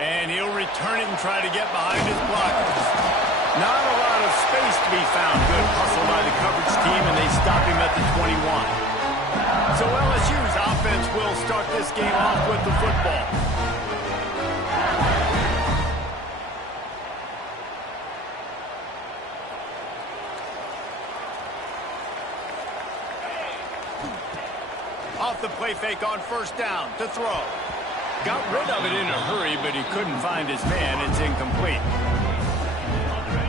And he'll return it and try to get behind his blockers. Not a lot of space to be found. Good hustle by the coverage team, and they stop him at the 21. So LSU's offense will start this game off with the football. Off the play fake on first down to throw. Got rid of it in a hurry, but he couldn't find his man. It's incomplete.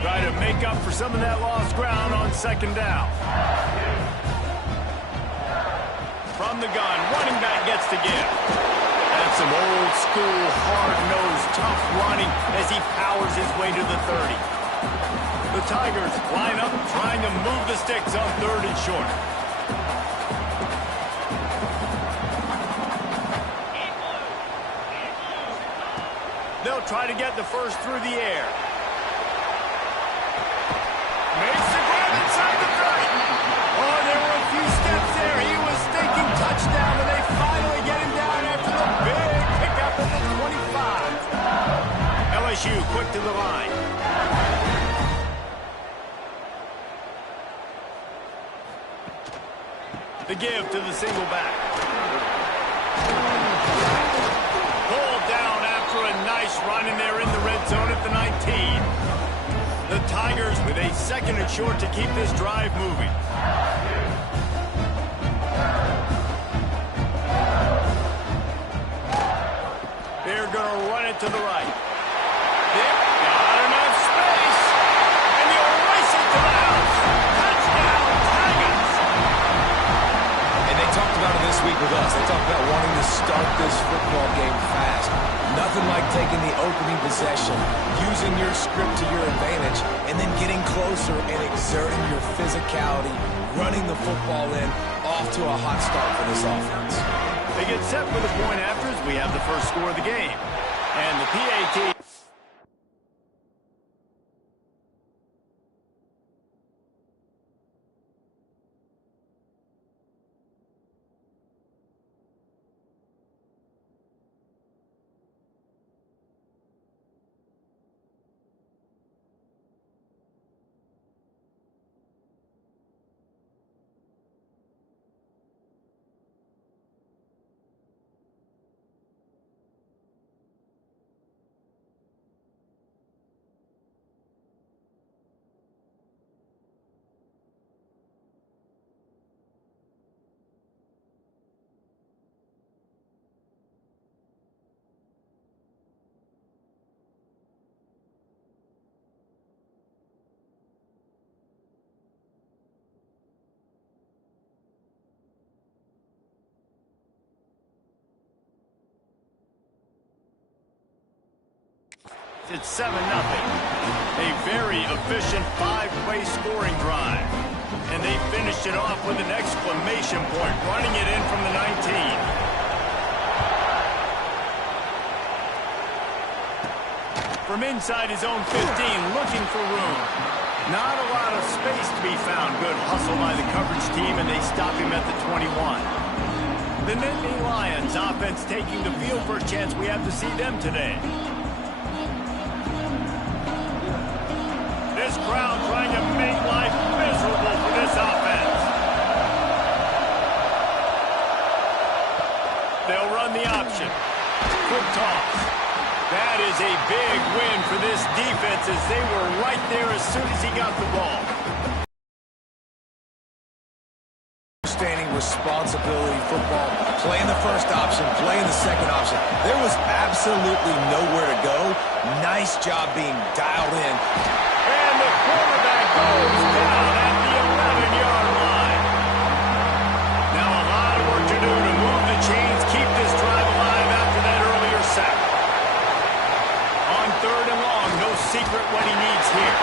Try to make up for some of that lost ground on second down. From the gun, running back gets to give. That's some old school, hard-nosed, tough running as he powers his way to the 30. The Tigers line up trying to move the sticks on 3rd and short. They'll try to get the first through the air. Makes the grab inside the 30. Oh, there were a few steps there. He was thinking touchdown, and they finally get him down after the big pickup at the 25. LSU quick to the line. The give to the single back. Pulled down after a nice run, and they're in the red zone at the 19. The Tigers with a 2nd and short to keep this drive moving. They're going to run it to the right. They've got enough space, and he'll race it to the house. Touchdown, Tigers! And they talked about it this week with us. They talked about wanting to start this football game fast. Nothing like taking the opening possession, using your script to your advantage, and then getting closer and exerting your physicality, running the football in, off to a hot start for this offense. They get set for the point afters. We have the first score of the game. And the PAT... It's 7-0. A very efficient 5-play scoring drive. And they finished it off with an exclamation point, running it in from the 19. From inside his own 15, looking for room. Not a lot of space to be found. Good hustle by the coverage team, and they stop him at the 21. The Nittany Lions offense taking the field. First chance we have to see them today. This crowd trying to make life miserable for this offense. They'll run the option. Quick toss. That is a big win for this defense as they were right there as soon as he got the ball. Understanding responsibility football, playing the first option, playing the second option. There was absolutely nowhere to go. Nice job being dialed in. And the quarterback goes down at the 11-yard line. Now a lot of work to do to move the chains, keep this drive alive after that earlier sack. On 3rd and long, no secret what he needs here.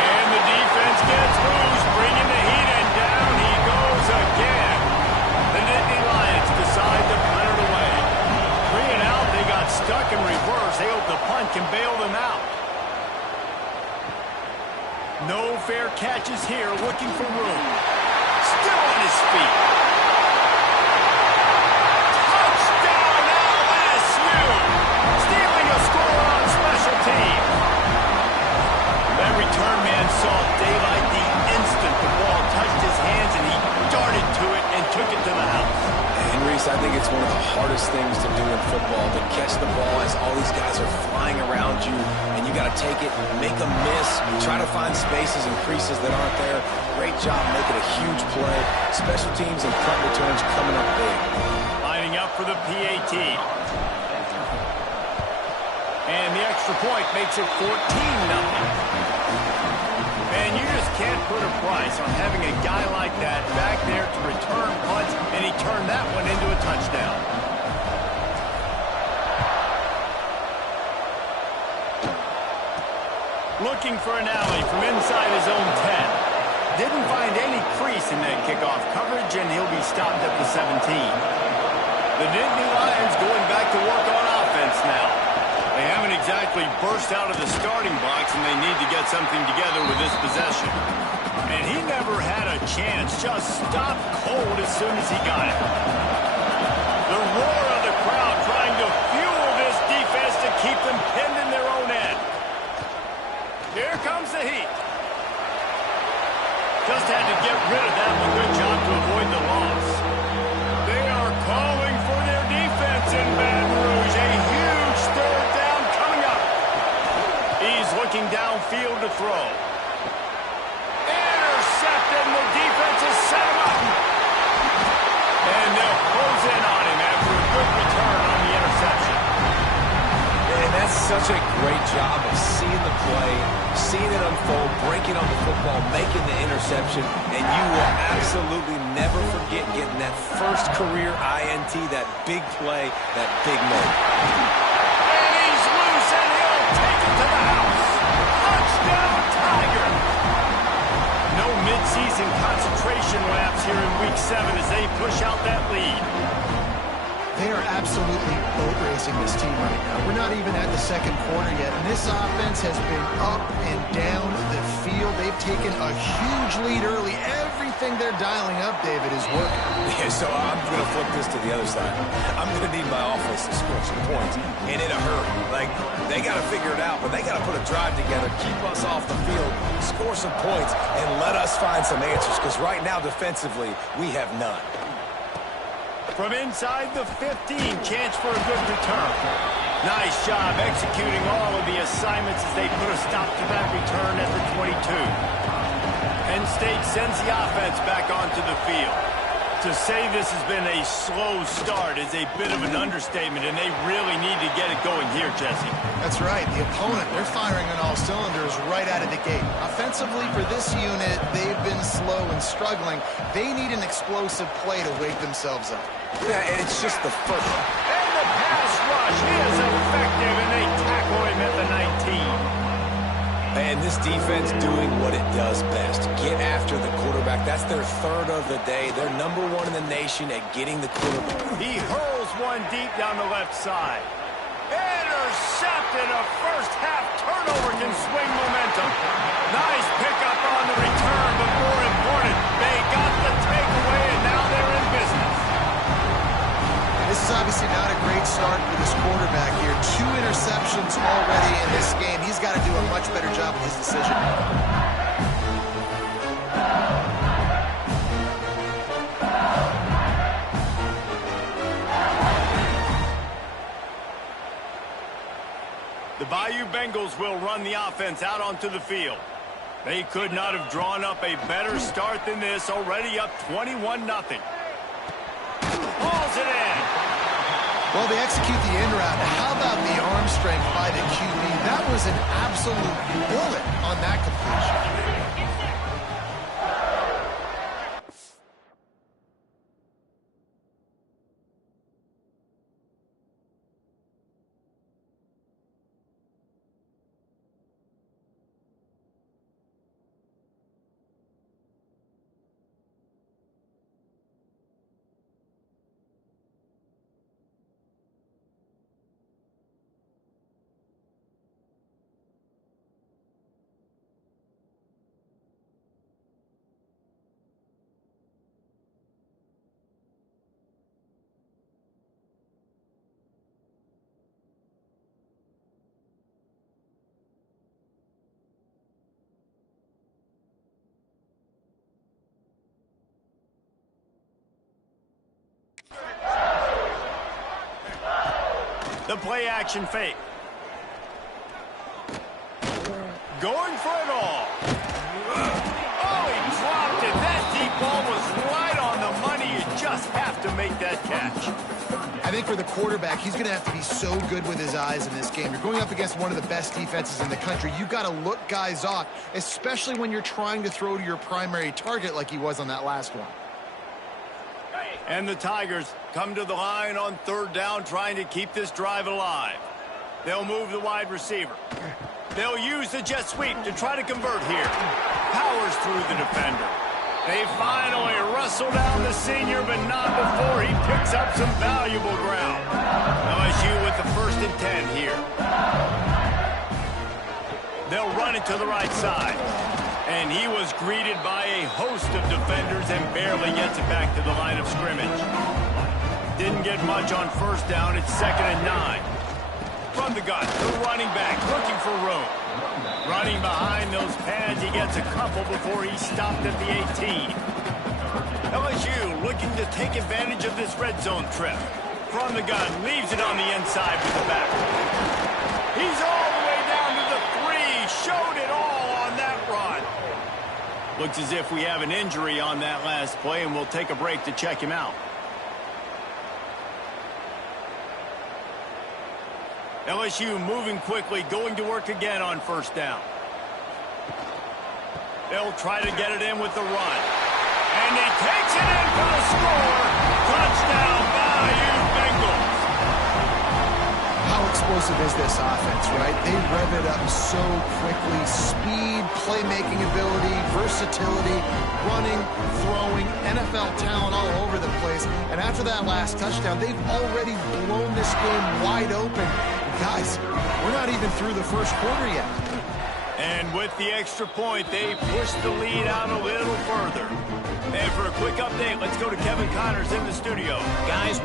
And the defense gets loose, bringing the heat, and down he goes again. The Nittany Lions decide to punt it away. 3 and out, they got stuck in reverse. They hope the punt can bail them out. No fair catches here, looking for room. Still on his feet. Touchdown LSU! Stealing a score think it's one of the hardest things to do in football, to catch the ball as all these guys are flying around you, and you got to take it, make a miss, try to find spaces and creases that aren't there. Great job making a huge play. Special teams and punt returns coming up big. Lining up for the PAT. And the extra point makes it 14-0. And you just can't put a price on having a guy like that back there to return punts, and he turned that one into a touchdown. Looking for an alley from inside his own 10. Didn't find any crease in that kickoff coverage, and he'll be stopped at the 17. The Nittany Lions going back to work on offense now. They haven't exactly burst out of the starting box, and they need to get something together with this possession. And he never had a chance, just stopped cold as soon as he got it. The roar of the crowd trying to fuel this defense to keep them pinned in their own end. Here comes the heat. Just had to get rid of that one. Good job to avoid the loss. They are calling for their defense in Baton Rouge. A huge third down coming up. He's looking downfield to throw. Intercepted, and the defense has set him up. And they'll close in on him after a good return on the interception. And that's such a great job of seeing the play, seeing it unfold, breaking on the football, making the interception, and you will absolutely never forget getting that first career INT, that big play, that big moment. And he's loose, and he'll take it to the house. Touchdown, Tiger! No midseason concentration laps here in Week 7 as they push out that lead. They are absolutely boat racing this team right now. We're not even at the second quarter yet, and this offense has been up and down the field. They've taken a huge lead early. Everything they're dialing up, David, is working. Yeah, so I'm going to flip this to the other side. I'm going to need my offense to score some points, and in a hurry. Like, they got to figure it out, but they got to put a drive together, keep us off the field, score some points, and let us find some answers, because right now, defensively, we have none. From inside the 15, chance for a good return. Nice job executing all of the assignments as they put a stop to that return at the 22. Penn State sends the offense back onto the field. To say this has been a slow start is a bit of an understatement, and they really need to get it going here, Jesse. That's right. The opponent, they're firing on all cylinders right out of the gate. Offensively, for this unit, they've been slow and struggling. They need an explosive play to wake themselves up. Yeah, and it's just the first. And the pass rush is effective, and they tackle him at the 19. And this defense doing what it does best. Get after the quarterback. That's their third of the day. They're number one in the nation at getting the quarterback. He hurls one deep down the left side. Intercepted. A first-half turnover can swing momentum. Nice pickup on the return, but more important, they got the takeaway, and now they're in business. This is obviously not a great start for this quarterback here. 2 interceptions already in this game. He's got to do a much better job with his decision. The Bayou Bengals will run the offense out onto the field. They could not have drawn up a better start than this, already up 21-0. Balls it in. Well, they execute the end route. How about the arm strength by the QB? That was an absolute bullet on that completion. The play action fake. Going for it all. Oh, he dropped it. That deep ball was right on the money. You just have to make that catch. I think for the quarterback, he's going to have to be so good with his eyes in this game. You're going up against one of the best defenses in the country. You've got to look guys off, especially when you're trying to throw to your primary target like he was on that last one. And the Tigers come to the line on third down, trying to keep this drive alive. They'll move the wide receiver. They'll use the jet sweep to try to convert here. Powers through the defender. They finally wrestle down the senior, but not before he picks up some valuable ground. LSU with the 1st and 10 here. They'll run it to the right side. And he was greeted by a host of defenders and barely gets it back to the line of scrimmage. Didn't get much on 1st down. It's 2nd and 9. From the gun, the running back looking for room. Running behind those pads, he gets a couple before he's stopped at the 18. LSU looking to take advantage of this red zone trip. From the gun, leaves it on the inside with the back. He's all the way down to the 3. Showed it all on that run. Looks as if we have an injury on that last play, and we'll take a break to check him out. LSU moving quickly, going to work again on 1st down. They'll try to get it in with the run. And he takes it in for the score. Touchdown, Bayou Bengals. How explosive is this offense, right? They rev it up so quickly. Speed, playmaking ability, versatility, running, throwing, NFL talent all over the place. And after that last touchdown, they've already blown this game wide open. Guys, we're not even through the 1st quarter yet. And with the extra point, they push the lead out a little further. And for a quick update, let's go to Kevin Connors in the studio. Guys,